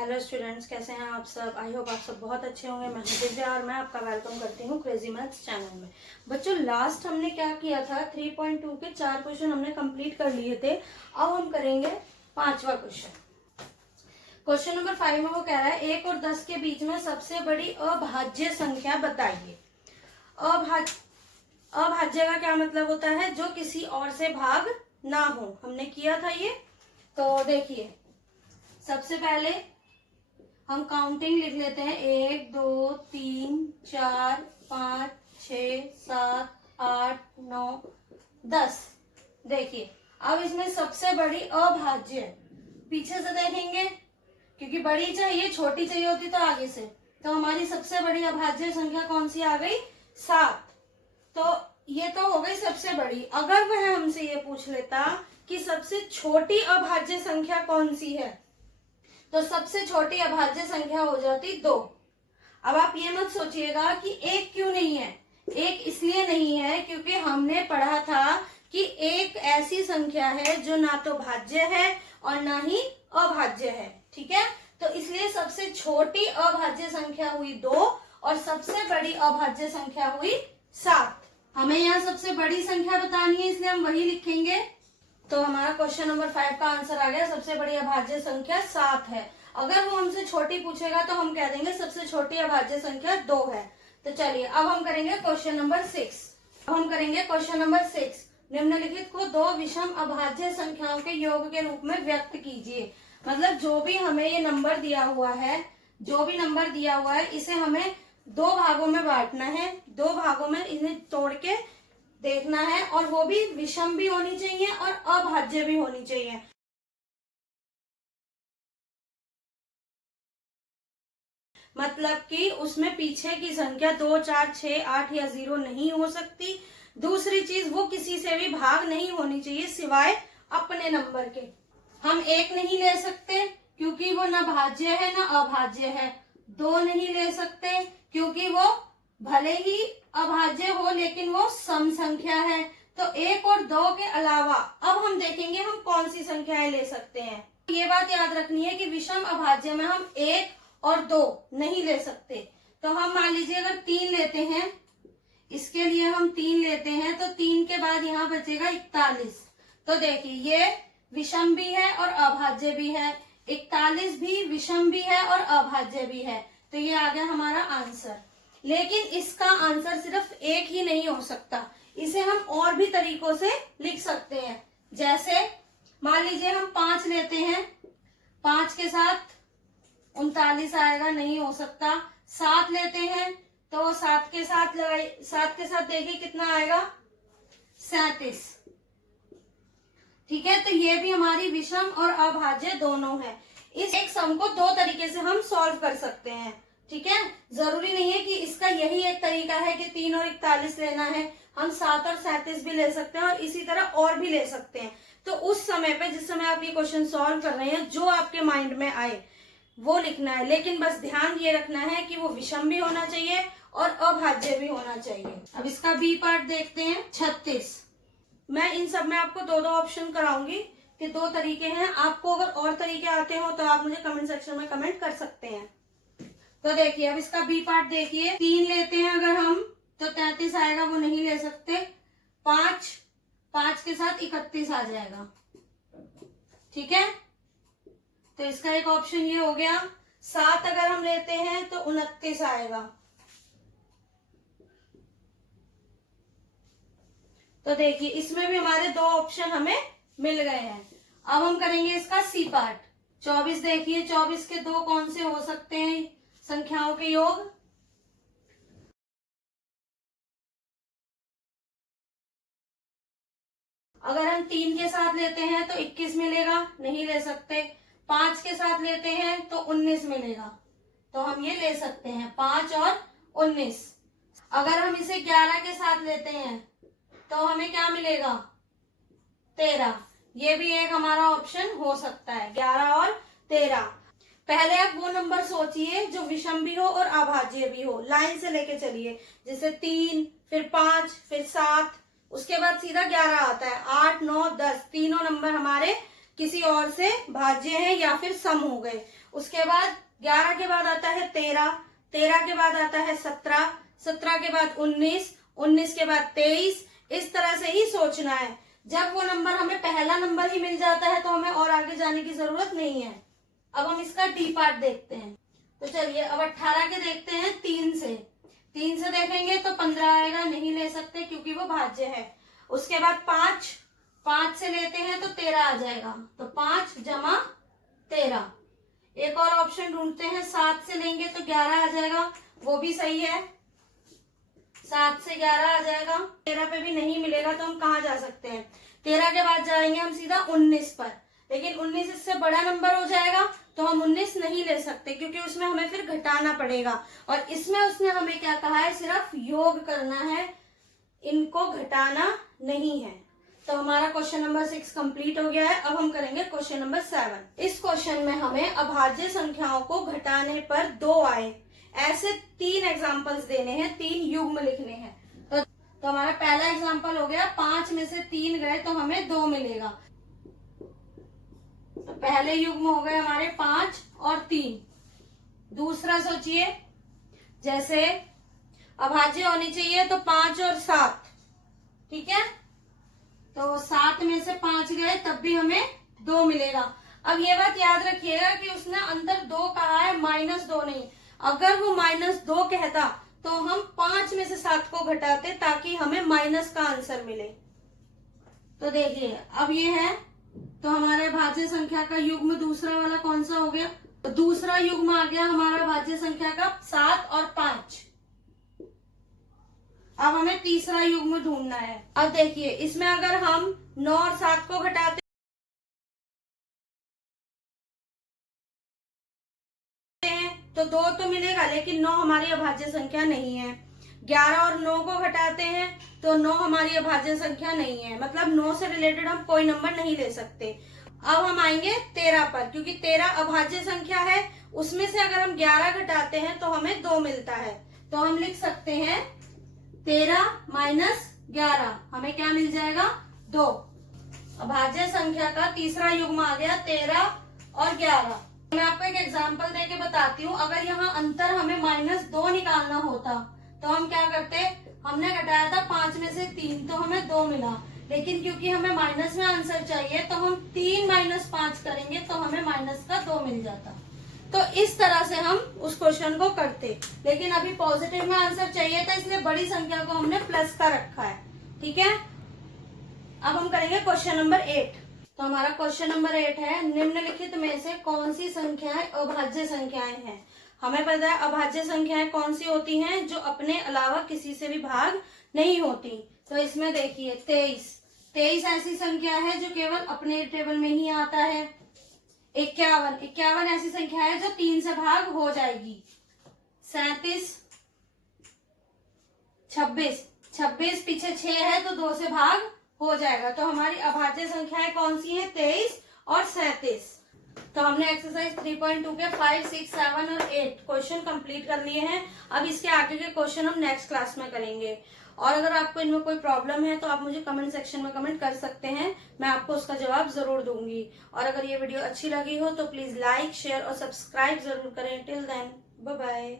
Hello students, कैसे हैं आप सब। आई होप आप सब बहुत अच्छे होंगे। मैं हूं दिव्या और मैं आपका वेलकम करती हूं क्रेजी मैथ्स चैनल में। बच्चों, लास्ट हमने क्या किया था, 3.2 के 4 क्वेश्चन हमने कंप्लीट कर लिए थे। अब हम करेंगे 5वां क्वेश्चन। क्वेश्चन नंबर 5 में वो कह रहा है 1 और 10 के बीच में सबसे बड़ी अभाज्य संख्या बताइए। अभाज्य का क्या मतलब होता है, जो किसी और से भाग ना हो। हमने किया था ये। तो देखिए, सबसे पहले हम काउंटिंग लिख लेते हैं। 1 2 3 4 5 6 7 8 9 10। देखिए, अब इसमें सबसे बड़ी अभाज्य पीछे से देखेंगे, क्योंकि बड़ी चाहिए, छोटी चाहिए होती तो आगे से। तो हमारी सबसे बड़ी अभाज्य संख्या कौन सी आ गई? 7। तो ये तो हो गई सबसे बड़ी। अगर वह हमसे ये पूछ लेता कि सबसे छोटी अभाज्य संख्या कौन सी है, तो सबसे छोटी अभाज्य संख्या हो जाती 2। अब आप ये मत सोचिएगा कि 1 क्यों नहीं है। 1 इसलिए नहीं है क्योंकि हमने पढ़ा था कि 1 ऐसी संख्या है जो ना तो भाज्य है और ना ही अभाज्य है। ठीक है, तो इसलिए सबसे छोटी अभाज्य संख्या हुई 2 और सबसे बड़ी अभाज्य संख्या हुई 7। हमें यहाँ सबसे बड़ी संख्या बतानी है, इसलिए हम वही लिखेंगे। तो हमारा क्वेश्चन नंबर 5 का आंसर आ गया, सबसे बड़ी अभाज्य संख्या 7 है। अगर वो हमसे छोटी पूछेगा तो हम कह देंगे सबसे छोटी अभाज्य संख्या 2 है। तो चलिए, अब हम करेंगे क्वेश्चन नंबर 6। निम्नलिखित को 2 विषम अभाज्य संख्याओं के योग के रूप में व्यक्त कीजिए। मतलब जो भी हमें ये नंबर दिया हुआ है, इसे हमें 2 भागों में बांटना है। 2 भागों में इन्हें तोड़ के देखना है, और वो भी विषम भी होनी चाहिए और अभाज्य भी होनी चाहिए। मतलब कि उसमें पीछे की संख्या 2 4 6 8 या 0 नहीं हो सकती। दूसरी चीज, वो किसी से भी भाग नहीं होनी चाहिए सिवाय अपने नंबर के। हम 1 नहीं ले सकते क्योंकि वो न भाज्य है न अभाज्य है। 2 नहीं ले सकते क्योंकि वो भले ही अभाज्य हो लेकिन वो सम संख्या है। तो 1 और 2 के अलावा अब हम देखेंगे हम कौन सी संख्याएं ले सकते हैं। ये बात याद रखनी है कि विषम अभाज्य में हम 1 और 2 नहीं ले सकते। तो हम मान लीजिए अगर 3 लेते हैं, इसके लिए हम 3 लेते हैं, तो 3 के बाद यहाँ बचेगा 41। तो देखिए, ये विषम भी है और अभाज्य भी है। 41 भी विषम भी है और अभाज्य भी है। तो ये आ गया हमारा आंसर। लेकिन इसका आंसर सिर्फ 1 ही नहीं हो सकता, इसे हम और भी तरीकों से लिख सकते हैं। जैसे मान लीजिए हम 5 लेते हैं, 5 के साथ 39 आएगा, नहीं हो सकता। 7 लेते हैं तो 7 के साथ देखिए कितना आएगा, 37। ठीक है, तो ये भी हमारी विषम और अभाज्य दोनों है। इस एक सम को 2 तरीके से हम सॉल्व कर सकते हैं। ठीक है, जरूरी नहीं है कि इसका यही एक तरीका है कि 3 और 41 लेना है। हम 7 और 37 भी ले सकते हैं और इसी तरह और भी ले सकते हैं। तो उस समय पे, जिस समय आप ये क्वेश्चन सॉल्व कर रहे हैं, जो आपके माइंड में आए वो लिखना है। लेकिन बस ध्यान ये रखना है कि वो विषम भी होना चाहिए और अभाज्य भी होना चाहिए। अब इसका बी पार्ट देखते हैं, 36। मैं इन सब में आपको 2 ऑप्शन कराऊंगी कि 2 तरीके हैं। आपको अगर और तरीके आते हो तो आप मुझे कमेंट सेक्शन में कमेंट कर सकते हैं। तो देखिए, अब इसका बी पार्ट देखिए। 3 लेते हैं अगर हम, तो 33 आएगा, वो नहीं ले सकते। 5 के साथ 31 आ जाएगा। ठीक है, तो इसका एक ऑप्शन ये हो गया। 7 अगर हम लेते हैं तो 29 आएगा। तो देखिए, इसमें भी हमारे 2 ऑप्शन हमें मिल गए हैं। अब हम करेंगे इसका सी पार्ट। 24 देखिए, 24 के 2 कौन से हो सकते हैं संख्याओं के योग? अगर हम 3 के साथ लेते हैं तो 21 मिलेगा, नहीं ले सकते। 5 के साथ लेते हैं तो 19 मिलेगा, तो हम ये ले सकते हैं, 5 और 19। अगर हम इसे 11 के साथ लेते हैं तो हमें क्या मिलेगा, 13। ये भी एक हमारा ऑप्शन हो सकता है, 11 और 13। पहले आप वो नंबर सोचिए जो विषम भी हो और अभाज्य भी हो। लाइन से लेके चलिए, जैसे 3, फिर 5, फिर 7, उसके बाद सीधा 11 आता है। 8 9 10 तीनों नंबर हमारे किसी और से भाज्य हैं या फिर सम हो गए। उसके बाद 11 के बाद आता है 13, 13 के बाद आता है 17, 17 के बाद 19, 19 के बाद 23। इस तरह से ही सोचना है। जब वो नंबर हमें पहला नंबर ही मिल जाता है तो हमें और आगे जाने की जरूरत नहीं है। अब हम इसका डी पार्ट देखते हैं। तो चलिए अब 18 के देखते हैं 3 से। 3 से देखेंगे तो 15 आएगा, नहीं ले सकते क्योंकि वो भाज्य है। उसके बाद 5, 5 से लेते हैं तो 13 आ जाएगा, तो 5 जमा 13। एक और ऑप्शन ढूंढते हैं, 7 से लेंगे तो 11 आ जाएगा, वो भी सही है, 7 से 11 आ जाएगा। 13 पे भी नहीं मिलेगा तो हम कहाँ जा सकते हैं, 13 के बाद जाएंगे हम सीधा 19 पर, लेकिन 19 इससे बड़ा नंबर हो जाएगा तो हम 19 नहीं ले सकते क्योंकि उसमें हमें फिर घटाना पड़ेगा। और इसमें उसने हमें क्या कहा है, सिर्फ योग करना है, इनको घटाना नहीं है। तो हमारा क्वेश्चन नंबर 6 कंप्लीट हो गया है। अब हम करेंगे क्वेश्चन नंबर 7। इस क्वेश्चन में हमें अभाज्य संख्याओं को घटाने पर 2 आए, ऐसे 3 एग्जाम्पल्स देने हैं, 3 युग्म लिखने हैं। तो हमारा पहला एग्जाम्पल हो गया, 5 में से 3 गए तो हमें 2 मिलेगा। तो पहले युग्म हो गए हमारे 5 और 3। दूसरा सोचिए, जैसे अभाज्य होनी चाहिए तो 5 और 7, ठीक है, तो 7 में से 5 गए तब भी हमें 2 मिलेगा। अब ये बात याद रखिएगा कि उसने अंदर 2 कहा है, -2 नहीं। अगर वो -2 कहता तो हम 5 में से 7 को घटाते ताकि हमें माइनस का आंसर मिले। तो देखिए अब ये है, तो हमारे भाज्य संख्या का युग्म दूसरा वाला कौन सा हो गया, तो दूसरा युग्म आ गया हमारा भाज्य संख्या का 7 और 5। अब हमें तीसरा युग्म ढूंढना है। अब देखिए इसमें अगर हम 9 और 7 को घटाते हैं तो 2 तो मिलेगा, लेकिन 9 हमारी अभाज्य संख्या नहीं है। 11 और 9 को घटाते हैं तो 9 हमारी अभाज्य संख्या नहीं है, मतलब 9 से रिलेटेड हम कोई नंबर नहीं ले सकते। अब हम आएंगे 13 पर, क्योंकि 13 अभाज्य संख्या है, उसमें से अगर हम 11 घटाते हैं तो हमें 2 मिलता है। तो हम लिख सकते हैं 13 माइनस 11, हमें क्या मिल जाएगा, 2। अभाज्य संख्या का तीसरा युग्म आ गया 13 और 11। मैं आपको एक एग्जांपल देके बताती हूँ। अगर यहाँ अंतर हमें -2 निकालना होता तो हम क्या करते, हमने घटाया था 5 में से 3 तो हमें 2 मिला, लेकिन क्योंकि हमें माइनस में आंसर चाहिए तो हम 3 - 5 करेंगे तो हमें माइनस का 2 मिल जाता। तो इस तरह से हम उस क्वेश्चन को करते, लेकिन अभी पॉजिटिव में आंसर चाहिए था इसलिए बड़ी संख्या को हमने प्लस का रखा है, ठीक है। अब हम करेंगे क्वेश्चन नंबर 8। तो हमारा क्वेश्चन नंबर 8 है, निम्नलिखित में से कौन सी संख्याएं अभाज्य संख्याएं हैं। हमें पता है अभाज्य संख्याएं कौन सी होती हैं, जो अपने अलावा किसी से भी भाग नहीं होती। तो इसमें देखिए 23 ऐसी संख्या है जो केवल अपने टेबल में ही आता है। 51 ऐसी संख्या है जो 3 से भाग हो जाएगी। 37, 26 पीछे 6 है तो 2 से भाग हो जाएगा। तो हमारी अभाज्य संख्याएं कौन सी हैं, 23 और 37। तो हमने एक्सरसाइज 3.2 के 5, 6, 7 और 8 क्वेश्चन कंप्लीट कर लिए हैं। अब इसके आगे के क्वेश्चन हम नेक्स्ट क्लास में करेंगे। और अगर आपको इनमें कोई प्रॉब्लम है तो आप मुझे कमेंट सेक्शन में कमेंट कर सकते हैं, मैं आपको उसका जवाब जरूर दूंगी। और अगर ये वीडियो अच्छी लगी हो तो प्लीज लाइक, शेयर और सब्सक्राइब जरूर करें। Till then bye bye.